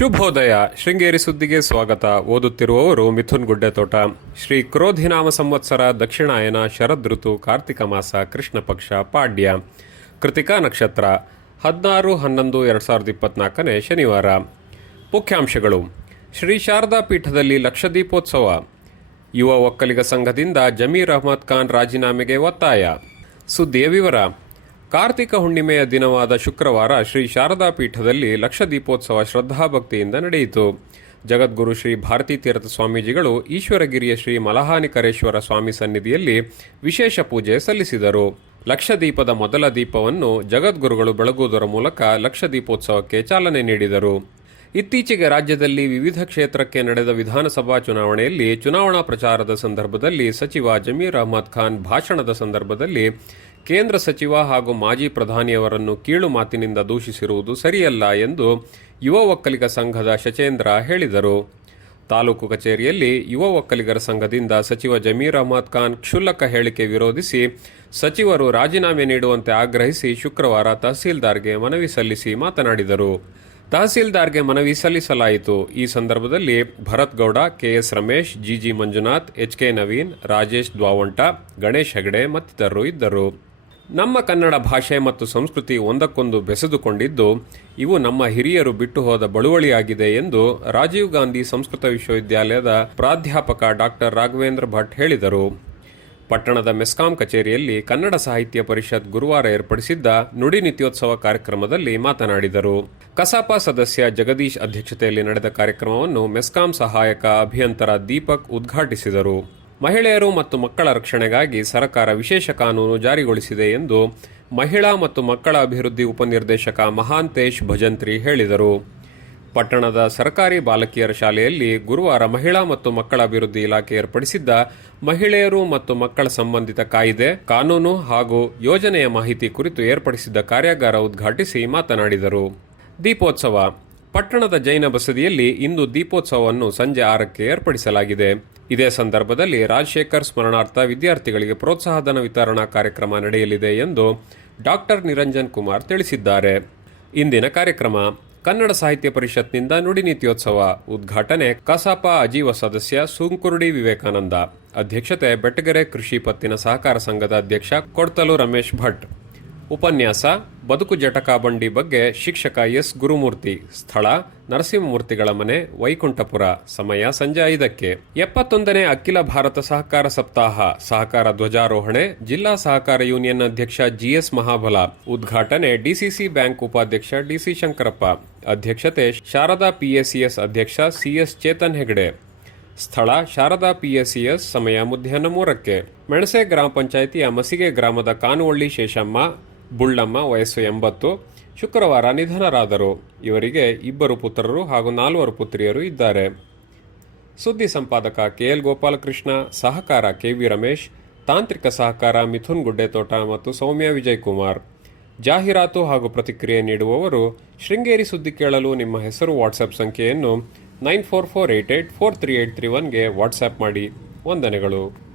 ಶುಭೋದಯ. ಶೃಂಗೇರಿ ಸುದ್ದಿಗೆ ಸ್ವಾಗತ. ಓದುತ್ತಿರುವವರು ಮಿಥುನ್ ಗುಡ್ಡೆತೋಟ. ಶ್ರೀ ಕ್ರೋಧಿನಾಮ ಸಂವತ್ಸರ ದಕ್ಷಿಣಾಯನ ಶರದ್ ಋತು, ಕಾರ್ತಿಕ ಮಾಸ, ಕೃಷ್ಣ ಪಕ್ಷ, ಪಾಡ್ಯ. ಕೃತಿಕಾ ನಕ್ಷತ್ರ, ಹದಿನಾರು, ಹನ್ನೊಂದು, ಎರಡು ಸಾವಿರದ ಇಪ್ಪತ್ನಾಲ್ಕನೇ ಶನಿವಾರ. ಮುಖ್ಯಾಂಶಗಳು. ಶ್ರೀ ಶಾರದಾ ಪೀಠದಲ್ಲಿ ಲಕ್ಷದೀಪೋತ್ಸವ. ಯುವ ಒಕ್ಕಲಿಗ ಸಂಘದಿಂದ ಜಮೀರ್ ಅಹಮದ್ ಖಾನ್ ರಾಜೀನಾಮೆಗೆ ಒತ್ತಾಯ. ಸುದ್ದಿಯ ವಿವರ. ಕಾರ್ತಿಕ ಹುಣ್ಣಿಮೆಯ ದಿನವಾದ ಶುಕ್ರವಾರ ಶ್ರೀ ಶಾರದಾ ಪೀಠದಲ್ಲಿ ಲಕ್ಷ ದೀಪೋತ್ಸವ ಶ್ರದ್ಧಾಭಕ್ತಿಯಿಂದ ನಡೆಯಿತು. ಜಗದ್ಗುರು ಶ್ರೀ ಭಾರತೀ ತೀರ್ಥ ಸ್ವಾಮೀಜಿಗಳು ಈಶ್ವರಗಿರಿಯ ಶ್ರೀ ಮಲಹಾನಿಕರೇಶ್ವರ ಸ್ವಾಮಿ ಸನ್ನಿಧಿಯಲ್ಲಿ ವಿಶೇಷ ಪೂಜೆ ಸಲ್ಲಿಸಿದರು. ಲಕ್ಷದೀಪದ ಮೊದಲ ದೀಪವನ್ನು ಜಗದ್ಗುರುಗಳು ಬೆಳಗುವುದರ ಮೂಲಕ ಲಕ್ಷ ದೀಪೋತ್ಸವಕ್ಕೆ ಚಾಲನೆ ನೀಡಿದರು. ಇತ್ತೀಚೆಗೆ ರಾಜ್ಯದಲ್ಲಿ ವಿವಿಧ ಕ್ಷೇತ್ರಕ್ಕೆ ನಡೆದ ವಿಧಾನಸಭಾ ಚುನಾವಣೆಯಲ್ಲಿ ಚುನಾವಣಾ ಪ್ರಚಾರದ ಸಂದರ್ಭದಲ್ಲಿ ಸಚಿವ ಜಮೀರ್ ಅಹಮದ್ ಖಾನ್ ಭಾಷಣದ ಸಂದರ್ಭದಲ್ಲಿ ಕೇಂದ್ರ ಸಚಿವ ಹಾಗೂ ಮಾಜಿ ಪ್ರಧಾನಿಯವರನ್ನು ಕೀಳು ಮಾತಿನಿಂದ ದೂಷಿಸಿರುವುದು ಸರಿಯಲ್ಲ ಎಂದು ಯುವ ಒಕ್ಕಲಿಗ ಸಂಘದ ಶಚೇಂದ್ರ ಹೇಳಿದರು. ತಾಲೂಕು ಕಚೇರಿಯಲ್ಲಿ ಯುವ ಒಕ್ಕಲಿಗರ ಸಂಘದಿಂದ ಸಚಿವ ಜಮೀರ್ ಅಹಮದ್ ಖಾನ್ ಕ್ಷುಲ್ಲಕ ಹೇಳಿಕೆ ವಿರೋಧಿಸಿ ಸಚಿವರು ರಾಜೀನಾಮೆ ನೀಡುವಂತೆ ಆಗ್ರಹಿಸಿ ಶುಕ್ರವಾರ ತಹಸೀಲ್ದಾರ್ಗೆ ಮನವಿ ಸಲ್ಲಿಸಿ ಮಾತನಾಡಿದರು. ತಹಸೀಲ್ದಾರ್ಗೆ ಮನವಿ ಸಲ್ಲಿಸಲಾಯಿತು. ಈ ಸಂದರ್ಭದಲ್ಲಿ Bharat Gowda K S Ramesh, G G Manjunath, H K Naveen, Rajesh Dwavanta, Ganesh Hegde ಮತ್ತಿತರರು ಇದ್ದರು. ನಮ್ಮ ಕನ್ನಡ ಭಾಷೆ ಮತ್ತು ಸಂಸ್ಕೃತಿ ಒಂದಕ್ಕೊಂದು ಬೆಸೆದುಕೊಂಡಿದ್ದು, ಇವು ನಮ್ಮ ಹಿರಿಯರು ಬಿಟ್ಟು ಹೋದ ಬಳುವಳಿಯಾಗಿದೆ ಎಂದು ರಾಜೀವ್ ಗಾಂಧಿ ಸಂಸ್ಕೃತ ವಿಶ್ವವಿದ್ಯಾಲಯದ ಪ್ರಾಧ್ಯಾಪಕ ಡಾಕ್ಟರ್ ರಾಘವೇಂದ್ರ ಭಟ್ ಹೇಳಿದರು. ಪಟ್ಟಣದ ಮೆಸ್ಕಾಂ ಕಚೇರಿಯಲ್ಲಿ ಕನ್ನಡ ಸಾಹಿತ್ಯ ಪರಿಷತ್ ಗುರುವಾರ ಏರ್ಪಡಿಸಿದ್ದ ನುಡಿ ನಿತ್ಯೋತ್ಸವ ಕಾರ್ಯಕ್ರಮದಲ್ಲಿ ಮಾತನಾಡಿದರು. ಕಸಾಪ ಸದಸ್ಯ ಜಗದೀಶ್ ಅಧ್ಯಕ್ಷತೆಯಲ್ಲಿ ನಡೆದ ಕಾರ್ಯಕ್ರಮವನ್ನು ಮೆಸ್ಕಾಂ ಸಹಾಯಕ ಅಭಿಯಂತರ ದೀಪಕ್ ಉದ್ಘಾಟಿಸಿದರು. ಮಹಿಳೆಯರು ಮತ್ತು ಮಕ್ಕಳ ರಕ್ಷಣೆಗಾಗಿ ಸರ್ಕಾರ ವಿಶೇಷ ಕಾನೂನು ಜಾರಿಗೊಳಿಸಿದೆ ಎಂದು ಮಹಿಳಾ ಮತ್ತು ಮಕ್ಕಳ ಅಭಿವೃದ್ಧಿ ಉಪನಿರ್ದೇಶಕ ಮಹಾಂತೇಶ್ ಭಜಂತ್ರಿ ಹೇಳಿದರು. ಪಟ್ಟಣದ ಸರ್ಕಾರಿ ಬಾಲಕಿಯರ ಶಾಲೆಯಲ್ಲಿ ಗುರುವಾರ ಮಹಿಳಾ ಮತ್ತು ಮಕ್ಕಳ ಅಭಿವೃದ್ಧಿ ಇಲಾಖೆ ಏರ್ಪಡಿಸಿದ್ದ ಮಹಿಳೆಯರು ಮತ್ತು ಮಕ್ಕಳ ಸಂಬಂಧಿತ ಕಾಯ್ದೆ, ಕಾನೂನು ಹಾಗೂ ಯೋಜನೆಯ ಮಾಹಿತಿ ಕುರಿತು ಏರ್ಪಡಿಸಿದ್ದ ಕಾರ್ಯಾಗಾರ ಉದ್ಘಾಟಿಸಿ ಮಾತನಾಡಿದರು. ದೀಪೋತ್ಸವ ಪಟ್ಟಣದ ಜೈನ ಬಸದಿಯಲ್ಲಿ ಇಂದು ದೀಪೋತ್ಸವವನ್ನು ಸಂಜೆ ಆರಕ್ಕೆ ಏರ್ಪಡಿಸಲಾಗಿದೆ. ಇದೇ ಸಂದರ್ಭದಲ್ಲಿ ರಾಜಶೇಖರ್ ಸ್ಮರಣಾರ್ಥ ವಿದ್ಯಾರ್ಥಿಗಳಿಗೆ ಪ್ರೋತ್ಸಾಹಧನ ವಿತರಣಾ ಕಾರ್ಯಕ್ರಮ ನಡೆಯಲಿದೆ ಎಂದು ಡಾಕ್ಟರ್ ನಿರಂಜನ್ ಕುಮಾರ್ ತಿಳಿಸಿದ್ದಾರೆ. ಇಂದಿನ ಕಾರ್ಯಕ್ರಮ, ಕನ್ನಡ ಸಾಹಿತ್ಯ ಪರಿಷತ್ನಿಂದ ನುಡಿ ನೀತಿಯೋತ್ಸವ ಉದ್ಘಾಟನೆ, ಕಸಾಪ ಅಜೀವ ಸದಸ್ಯ ಸುಂಕುರುಡಿ ವಿವೇಕಾನಂದ, ಅಧ್ಯಕ್ಷತೆ ಬೆಟ್ಟಗೆರೆ ಕೃಷಿ ಪತ್ತಿನ ಸಹಕಾರ ಸಂಘದ ಅಧ್ಯಕ್ಷ ಕೊಡ್ತಲು ರಮೇಶ್ ಭಟ್. ಉಪನ್ಯಾಸ, ಬದುಕು ಜಟಕಾ ಬಂಡಿ ಬಗ್ಗೆ ಶಿಕ್ಷಕ ಎಸ್. ಗುರುಮೂರ್ತಿ, ಸ್ಥಳ, ನರಸಿಂಹಮೂರ್ತಿಗಳ ಮನೆ, ವೈಕುಂಠಪುರ, ಸಮಯ ಸಂಜೆ ಐದಕ್ಕೆ. ಎಪ್ಪತ್ತೊಂದನೇ ಅಖಿಲ ಭಾರತ ಸಹಕಾರ ಸಪ್ತಾಹ, ಸಹಕಾರ ಧ್ವಜಾರೋಹಣೆ, ಜಿಲ್ಲಾ ಸಹಕಾರ ಯೂನಿಯನ್ ಅಧ್ಯಕ್ಷ ಜಿಎಸ್ ಮಹಾಬಲ, ಉದ್ಘಾಟನೆ ಡಿಸಿಸಿ ಬ್ಯಾಂಕ್ ಉಪಾಧ್ಯಕ್ಷ ಡಿಸಿ ಶಂಕರಪ್ಪ, ಅಧ್ಯಕ್ಷತೆ ಶಾರದಾ ಪಿಎಸಿಎಸ್ ಅಧ್ಯಕ್ಷ ಸಿಎಸ್ ಚೇತನ್ ಹೆಗಡೆ. ಸ್ಥಳ ಶಾರದಾ ಪಿಎಸ್ಸಿಎಸ್, ಸಮಯ ಮಧ್ಯಾಹ್ನ ಮೂರಕ್ಕೆ. ಮೆಣಸೆ ಗ್ರಾಮ ಪಂಚಾಯಿತಿಯ ಮಸಿಗೆ ಗ್ರಾಮದ ಕಾನುವಳ್ಳಿ ಶೇಷಮ್ಮ ಬುಳ್ಳಮ್ಮ ವಯಸ್ಸು ಎಂಬತ್ತು, ಶುಕ್ರವಾರ ನಿಧನರಾದರು. ಇವರಿಗೆ ಇಬ್ಬರು ಪುತ್ರರು ಹಾಗೂ ನಾಲ್ವರು ಪುತ್ರಿಯರು ಇದ್ದಾರೆ. ಸುದ್ದಿ ಸಂಪಾದಕ ಕೆ ಎಲ್ ಗೋಪಾಲಕೃಷ್ಣ, ಸಹಕಾರ ಕೆ ವಿ ರಮೇಶ್, ತಾಂತ್ರಿಕ ಸಹಕಾರ ಮಿಥುನ್ ಗುಡ್ಡೆತೋಟ ಮತ್ತು ಸೌಮ್ಯ ವಿಜಯ್ ಕುಮಾರ್ ಜಾಹೀರಾತು ಹಾಗೂ ಪ್ರತಿಕ್ರಿಯೆ ನೀಡುವವರು, ಶೃಂಗೇರಿ ಸುದ್ದಿ ಕೇಳಲು ನಿಮ್ಮ ಹೆಸರು ವಾಟ್ಸಪ್ ಸಂಖ್ಯೆಯನ್ನು nine four four eight eight four three eight three ಒನ್ಗೆ WhatsApp ಮಾಡಿ. ವಂದನೆಗಳು.